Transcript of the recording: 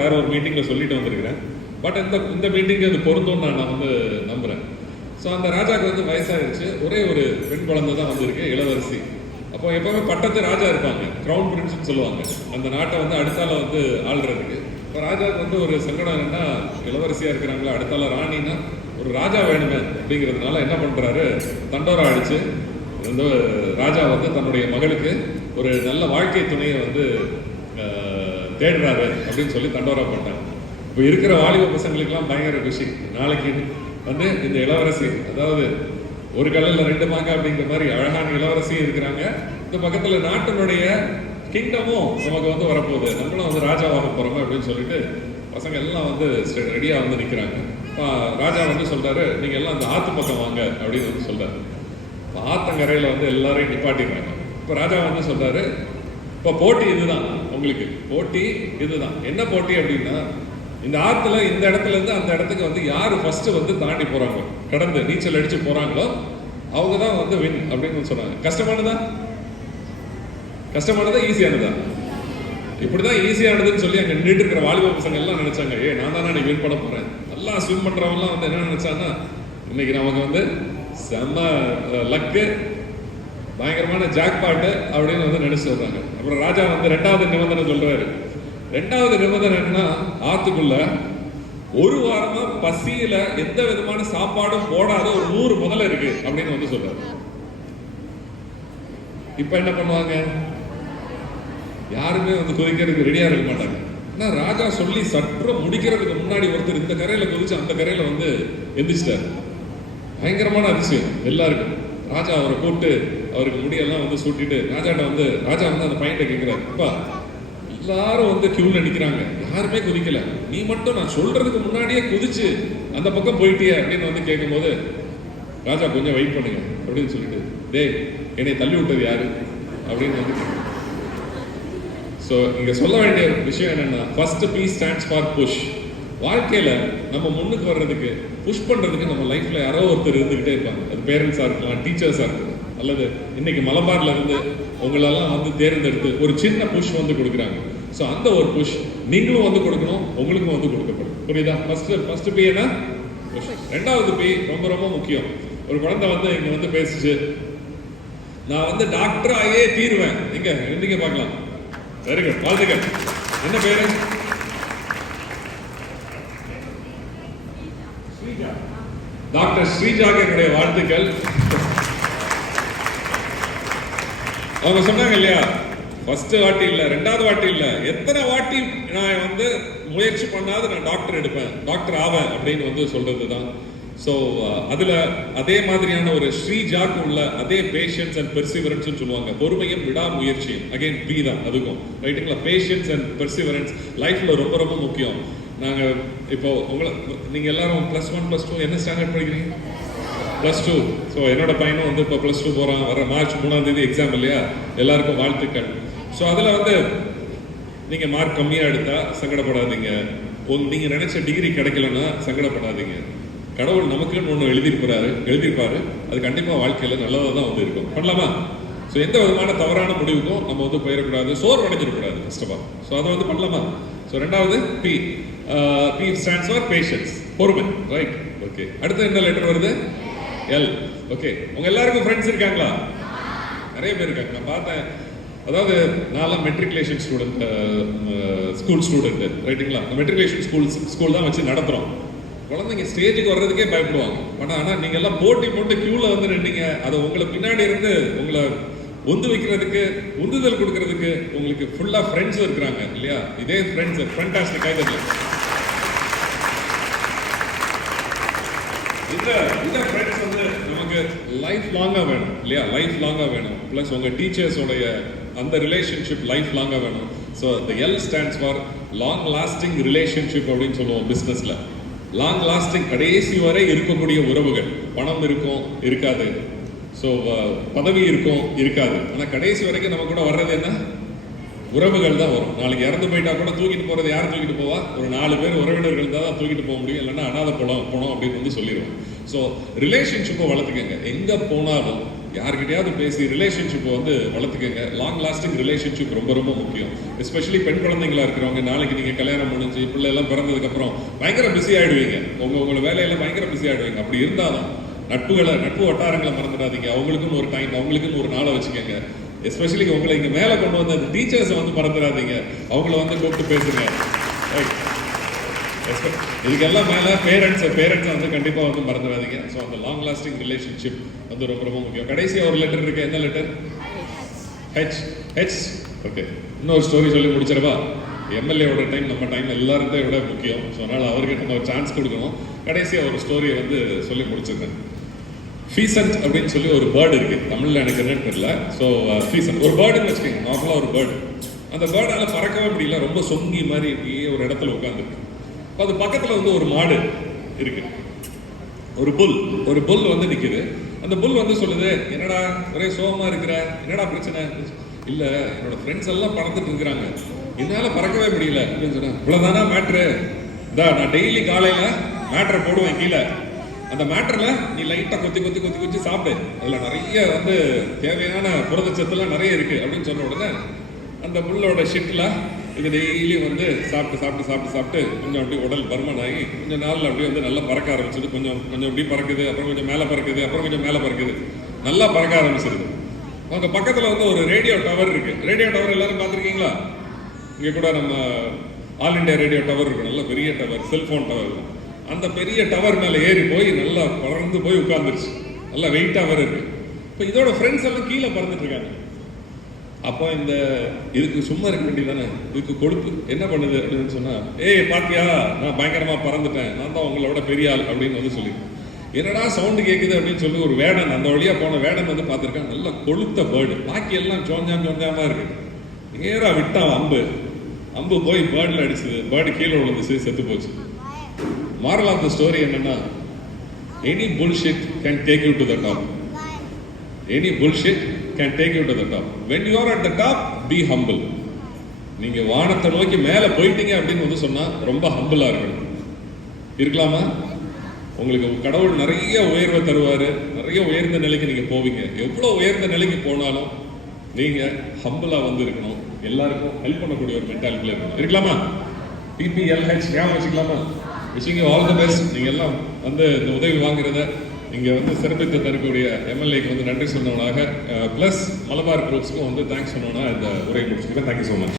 வேற ஒரு மீட்டிங்ல சொல்லிட்டு வந்திருக்கிறேன். பட் இந்த மீட்டிங்கு அது பொருந்தும் நான் வந்து நம்புறேன். ஸோ அந்த ராஜாவுக்கு வந்து வயசாகிடுச்சு, ஒரே ஒரு பெண் குழந்தை தான் வந்திருக்கு, இளவரசி. அப்போ எப்பவுமே பட்டத்து ராஜா இருப்பாங்க, கிரவுன் பிரின்ஸ்னு சொல்லுவாங்க, அந்த நாட்டை வந்து அடுத்தால வந்து ஆள்றதுக்கு. இப்போ ராஜாவுக்கு வந்து ஒரு சங்கடம் என்னன்னா, இளவரசியா இருக்கிறாங்களா, அடுத்தால ராணின்னா ஒரு ராஜா வேணுமே அப்படிங்கிறதுனால என்ன பண்றாரு, தண்டோரா அடிச்சு வந்து ராஜா வந்து தன்னுடைய மகளுக்கு ஒரு நல்ல வாழ்க்கை துணையை வந்து தேடுறாரு அப்படின்னு சொல்லி தண்டோரா பண்ணாங்க. இப்போ இருக்கிற வாலிப பசங்களுக்கெல்லாம் பயங்கர குஷி. நாளைக்கு வந்து இந்த இளவரசி, அதாவது ஒரு கல்லில் 2 மாங்க அப்படிங்கிற மாதிரி அழகான இளவரசியும் இருக்கிறாங்க, இந்த பக்கத்தில் நாட்டினுடைய கிங்டமும் நமக்கு வந்து வரப்போகுது, நம்மளும் வந்து ராஜாவாக போகிறோம் அப்படின்னு சொல்லிட்டு பசங்க எல்லாம் வந்து ரெடியாக வந்து நிற்கிறாங்க. ராஜா வந்து சொல்றாரு, நீங்கள் எல்லாம் அந்த ஆற்று பக்கம் வாங்க அப்படின்னு வந்து சொல்றாரு. இப்போ ஆத்தங்கரையில் வந்து எல்லாரையும் நிப்பாட்டிடுறாங்க. இப்போ ராஜா வந்து சொல்றாரு, இப்போ போட்டி இதுதான், உங்களுக்கு போட்டி இதுதான். என்ன போட்டி அப்படின்னா, இந்த ஆத்துல இந்த இடத்துல இருந்து அந்த இடத்துக்கு வந்து யாரு ஃபர்ஸ்ட் வந்து தாண்டி போறாங்க, கடந்து நீச்சல் அடிச்சு போறாங்களோ அவங்க தான் வந்து வின் அப்படின்னு சொன்னாங்க. கஷ்டமானதா ஈஸியானதா? இப்படிதான் ஈஸியானதுன்னு சொல்லி அங்க நின்றுட்டு இருக்கிற வாலிப பசங்க எல்லாம் நினைச்சாங்க, நான் தானே நீ வின் பண்ண போறேன். நல்லா ஸ்விம் பண்றவங்கலாம் வந்து என்ன நினைச்சாங்கன்னா, இன்னைக்கு நமக்கு வந்து செம்ம லக்கு, பயங்கரமான ஜாக்பாட்டு அப்படின்னு வந்து நினைச்சு வர்றாங்க. அப்புறம் ராஜா வந்து 2வது நிபந்தனை சொல்றாரு. 2வது நிபந்தனை என்னன்னா, ஆத்துக்குள்ள ஒரு வாரமா பசியில எந்த விதமான சாப்பாடும் போடாத ஒரு 100 முதல்ல இருக்கு அப்படின்னு வந்து சொல்றாரு. இப்ப என்ன பண்ணுவாங்க, யாருமே வந்து குதிக்கிறதுக்கு ரெடியா இருக்க மாட்டாங்க. ஆனா ராஜா சொல்லி சற்று முடிக்கிறதுக்கு முன்னாடி ஒருத்தர் இந்த கரையில குதிச்சு அந்த கரையில வந்து எந்திரிச்சிட்டாரு. பயங்கரமான அதிசயம் எல்லாருக்கும். ராஜா அவரை கூப்பிட்டு அவருக்கு முடியெல்லாம் வந்து சூட்டிட்டு ராஜா வந்து அந்த பையன்கிட்ட கேட்கிறாரு, அப்பா எல்லாரும் வந்து கியூல நிக்கிறாங்க, யாருமே குதிக்கல, நீ மட்டும் நான் சொல்றதுக்கு முன்னாடியே குதிச்சு அந்த பக்கம் போயிட்டிய அப்படின்னு வந்து கேட்கும் போது, ராஜா கொஞ்சம் வெயிட் பண்ணுங்க அப்படின்னு சொல்லிட்டு, டேய் என்னை தள்ளி விட்டது யாரு அப்படின்னு வந்து. ஸோ இங்க சொல்ல வேண்டிய விஷயம் என்னன்னா, first P stands for push. வாழ்க்கையில நம்ம முன்னுக்கு வர்றதுக்கு, புஷ் பண்றதுக்கு நம்ம லைஃப்ல யாரோ ஒருத்தர் இருந்துகிட்டே இருப்பாங்க. அது பேரண்ட்ஸா இருக்கலாம், டீச்சர்ஸா இருக்கலாம், அல்லது இன்னைக்கு மலபார்ல இருந்து உங்களெல்லாம் வந்து தேர்ந்தெடுத்து ஒரு சின்ன புஷ் வந்து கொடுக்குறாங்க. ஸோ அந்த ஒரு புஷ் நீங்களும் வந்து கொடுக்கணும், உங்களுக்கும் வந்து கொடுக்கப்படும். புரியுதா? ஃபர்ஸ்ட் பி என்ன? புஷ். 2வது பி ரொம்ப ரொம்ப முக்கியம். ஒரு குழந்தை வந்து இங்க வந்து பேசிச்சு, நான் வந்து டாக்டர் ஆகியே தீருவேன். எங்க பார்க்கலாம். வெரி குட், வாழ்த்துக்கள். என்ன பேரு? டாக்டர் ஸ்ரீஜாக்கு என்னுடைய வாழ்த்துக்கள். அவங்க சொன்னாங்க இல்லையா, ஃபர்ஸ்ட் வாட்டி இல்ல, 2வது வாட்டி இல்ல, எத்தனை வாட்டி நான் வந்து முயற்சி பண்ணாத நான் டாக்டர் எடுப்பேன், டாக்டர் ஆவேன் அப்படின்னு வந்து சொல்றதுதான். ஸோ அதுல அதே மாதிரியான ஒரு ஸ்ரீஜாக்கு உள்ள அதே பேஷன்ஸ் அண்ட் பெர்சிவரன்ஸ் சொல்லுவாங்க, பொறுமையும் விடாமுயற்சியும். அகைன் பி தான் அதுக்கும், ரைட்டுங்களா? பேஷன்ஸ் அண்ட் பெர்சிவரன்ஸ் லைஃப்ல ரொம்ப ரொம்ப முக்கியம். நாங்க இப்போ நீங்க எல்லாரும் +1 +2 என்ன ஸ்டாண்டர்ட் படிக்கிறீங்க? +2. ஸோ என்னோட பையனும் வந்து இப்போ +2 போறான். வர மார்ச் 3ஆம் தேதி எக்ஸாம் இல்லையா? எல்லாருக்கும் வாழ்த்துக்கள். ஸோ அதுல வந்து நீங்க மார்க் கம்மியா எடுத்தா சங்கடப்படாதீங்க, நீங்க நினைச்ச டிகிரி கிடைக்கலன்னா சங்கடப்படாதீங்க. கடவுள் நமக்குன்னு ஒன்று எழுதியிருப்பாரு, அது கண்டிப்பா வாழ்க்கையில நல்லதாக தான் வந்து இருக்கும். பண்ணலாமா? ஸோ எந்த விதமான தவறான முடிவுக்கும் நம்ம வந்து போயிடக்கூடாது, சோர்வடைஞ்சிடக்கூடாது ஃபர்ஸ்ட் ஆஃப் ஆல். ஸோ அதை வந்து பண்ணலாமா? ஸோ 2வது பி ஸ்டாண்ட்ஸ் ஃபார் பேஷன்ஸ், பொறுமை, ரைட்? ஓகே. அடுத்து என்ன லெட்டர் வருது? எல். ஓகே. உங்க எல்லாருக்கும் ஃப்ரெண்ட்ஸ் இருக்காங்களா? நிறைய பேர் இருக்காங்க, நான் பார்த்தேன். அதாவது நான் மெட்ரிகுலேஷன் ஸ்டூடெண்ட், ஸ்கூல் ஸ்டூடெண்ட், ரைட்டுங்களா? மெட்ரிகுலேஷன் ஸ்கூல் தான் வச்சு நடத்துறோம். குழந்தைங்க ஸ்டேஜுக்கு வர்றதுக்கே பயப்படுவாங்க. ஆனால் நீங்க எல்லாம் போட்டு கியூல வந்து நின்றீங்க, அதை உங்களை பின்னாடி இருந்து உங்களை உந்து வைக்கிறதுக்கு, உந்துதல் கொடுக்கறதுக்கு உங்களுக்கு ஃபுல்லா ஃப்ரெண்ட்ஸ் இருக்கிறாங்க இல்லையா? இதே ஃப்ரெண்ட்ஸ் ஃபேண்டாஸ்டிக் ஆயிடுது. இந்த ஃப்ரெண்ட்ஸ் வந்து நமக்கு லைஃப் லாங்கா வேணும் இல்லையா? லைஃப் லாங்கா வேணும். பிளஸ் உங்க டீச்சர்ஸோடைய அந்த ரிலேஷன்ஷிப் லைஃப் லாங்கா வேணும். So the L stands for long lasting relationship அப்படின்னு சொல்லுவோம் பிஸ்னஸ்ல. லாங் லாஸ்டிங், கடைசி வரை இருக்கக்கூடிய உறவுகள். பணம் இருக்கும், இருக்காது. ஸோ பதவி இருக்கும், இருக்காது. ஆனால் கடைசி வரைக்கும் நம்ம கூட வர்றது என்ன? உறவுகள் தான் வரும். நாளைக்கு இறந்து போயிட்டா கூட தூக்கிட்டு போறது யார் தூக்கிட்டு போவா? ஒரு 4 பேர் உறவினர்கள் தான் தூக்கிட்டு போக முடியும், இல்லைன்னா அனாதை போனோம் அப்படின்னு வந்து சொல்லிடுவோம். ஸோ ரிலேஷன்ஷிப்பை வளர்த்துக்கங்க. எங்க போனாலும் யார்கிட்டயாவது பேசி ரிலேஷன்ஷிப்பை வந்து வளர்த்துக்கங்க. லாங் லாஸ்டிங் ரிலேஷன்ஷிப் ரொம்ப ரொம்ப முக்கியம். எஸ்பெஷலி பெண் குழந்தைங்களா இருக்கிறவங்க, நாளைக்கு நீங்கள் கல்யாணம் முடிஞ்சு பிள்ளை எல்லாம் பிறந்ததுக்கப்புறம் பயங்கர பிஸி ஆகிடுவீங்க. உங்களை வேலையெல்லாம் பயங்கர பிஸி ஆகிடுவீங்க. அப்படி இருந்தாலும் நட்பு வட்டாரங்களை மறந்துடாதீங்க. அவங்களுக்குன்னு ஒரு டைம், அவங்களுக்குன்னு ஒரு நாளை வச்சுக்கோங்க. எஸ்பெஷலி உங்களை இங்கே மேலே கொண்டு வந்த அந்த டீச்சர்ஸை வந்து மறந்துடாதீங்க. அவங்கள வந்து கூப்பிட்டு பேசுங்க. இதுக்கெல்லாம் மேலே பேரண்ட்ஸை வந்து கண்டிப்பாக வந்து மறந்துடாதீங்க. ஸோ அந்த லாங் லாஸ்டிங் ரிலேஷன்ஷிப் வந்து ரொம்ப ரொம்ப முக்கியம். கடைசியாக ஒரு லெட்டர் இருக்கு. என்ன லெட்டர்? ஹெச். ஓகே, இன்னொரு ஸ்டோரி சொல்லி முடிச்சிடவா? எம்எல்ஏவோட டைம் நம்ம டைம் எல்லாருக்கும் விட முக்கியம். ஸோ அதனால் அவருக்கு நம்ம ஒரு சான்ஸ் கொடுக்கணும். கடைசியாக ஒரு ஸ்டோரியை வந்து சொல்லி முடிச்சிருக்கேன். ஃபீசன்ட் அப்படின்னு சொல்லி ஒரு பேர்டு இருக்கு. தமிழில் எனக்கு என்னன்னு தெரியல. ஸோ ஃபீசன்ட் ஒரு பேர்டுன்னு வச்சுக்கோங்க. நார்மலாக ஒரு பேர்டு. அந்த பேர்டால் பறக்கவே முடியல. ரொம்ப சொங்கி மாதிரி இப்படியே ஒரு இடத்துல உட்காந்துருக்கு. அது பக்கத்தில் வந்து ஒரு மாடு இருக்கு. ஒரு புல் வந்து நிற்குது. அந்த புல் வந்து சொல்லுது, என்னடா ஒரே சோகமா இருக்கிற, என்னடா பிரச்சனை? இல்லை, என்னோட ஃப்ரெண்ட்ஸ் எல்லாம் பறந்துட்டு இருக்கிறாங்க, என்னால் பறக்கவே முடியல அப்படின்னு சொன்னேன். இவ்வளோதானா மேட்ரு? நான் டெய்லி காலையில் மேட்ரை போடுவேன் கீழே. அந்த மேட்டரில் நீ லைட்டாக கொத்தி சாப்பிடு. அதில் நிறைய வந்து தேவையான புரதச்சத்துலாம் நிறைய இருக்குது அப்படின்னு சொன்ன உடனே அந்த புல்லோட ஷிட்டில் இது டெய்லி வந்து சாப்பிட்டு கொஞ்சம் அப்படியே உடல் பருமன் ஆகி கொஞ்சம் நாளில் அப்படியே வந்து நல்லா பறக்க ஆரம்பிச்சது. கொஞ்சம் இப்படி பறக்குது, அப்புறம் கொஞ்சம் மேலே பறக்குது, அப்புறம் கொஞ்சம் மேலே பறக்குது, நல்லா பறக்க ஆரம்பிச்சிருது. அவங்க பக்கத்தில் வந்து ஒரு ரேடியோ டவர் இருக்கு. ரேடியோ டவர் எல்லாரும் பார்த்துருக்கீங்களா? இங்கே கூட நம்ம ஆல் இண்டியா ரேடியோ டவர் இருக்கு, நல்ல பெரிய டவர், செல்போன் டவர். அந்த பெரிய டவர் மேலே ஏறி போய் நல்லா பறந்து போய் உட்காந்துருச்சு. நல்லா வெயிட்டாக வேற இருக்கு. இப்போ இதோட ஃப்ரெண்ட்ஸ் எல்லாம் கீழே பறந்துட்டு இருக்காங்க. அப்போ இந்த இதுக்கு சும்மா இருக்க வேண்டியதானே, இதுக்கு கொழுப்பு என்ன பண்ணுது அப்படின்னு சொன்னா, ஏய் பாத்தியா, நான் பயங்கரமா பறந்துட்டேன், நான் தான் உங்களோட பெரிய ஆள் அப்படின்னு வந்து சொல்லி, என்னடா சவுண்டு கேட்குது அப்படின்னு சொல்லி ஒரு வேடன், அந்த வழியா போன வேடன் வந்து பார்த்துருக்கான். நல்ல கொளுத்த பேர்டு, பாக்கி எல்லாம் சோஞ்சாமா இருக்கு. நேரா விட்டான் அம்பு போய் பேர்டில் அடிச்சது. பேர்டு கீழே விழுந்துச்சு, செத்து போச்சு. மாரல் ஆஃப் த ஸ்டோரி என்னன்னா, any bullshit can take you to the top. Any bullshit can take you to the top. When you are at the top, be humble. நீங்க வானத்தை நோக்கி மேலே போயிட்டீங்க அப்படின்னு வந்து சொன்னா ரொம்ப ஹம்பிளா இருக்கலாமா? உங்களுக்கு கடவுள் நிறைய உயர்வை தருவாரு, நிறைய உயர்ந்த நிலைக்கு நீங்க போவீங்க. எவ்வளவு உயர்ந்த நிலைக்கு போனாலும் நீங்க ஹம்பிளா வந்து இருக்கணும். எல்லாருக்கும் ஹெல்ப் பண்ணக்கூடிய ஒரு மென்டாலிட்டியில இருக்கலாமா? PPLH ஞாபகம் வச்சுக்கலாமா? Wishing you all the best. நீங்க எல்லாம் வந்து இந்த உதவி வாங்குறத இங்கே வந்து சிறப்பித்து தரக்கூடிய எம்எல்ஏக்கு வந்து நன்றி சொன்னவனாக, ப்ளஸ் மலபார் குரூப்ஸ்க்கும் வந்து தேங்க்ஸ் சொன்னோன்னா இந்த உரை முடிச்சுக்கிறேன். Thank you so much.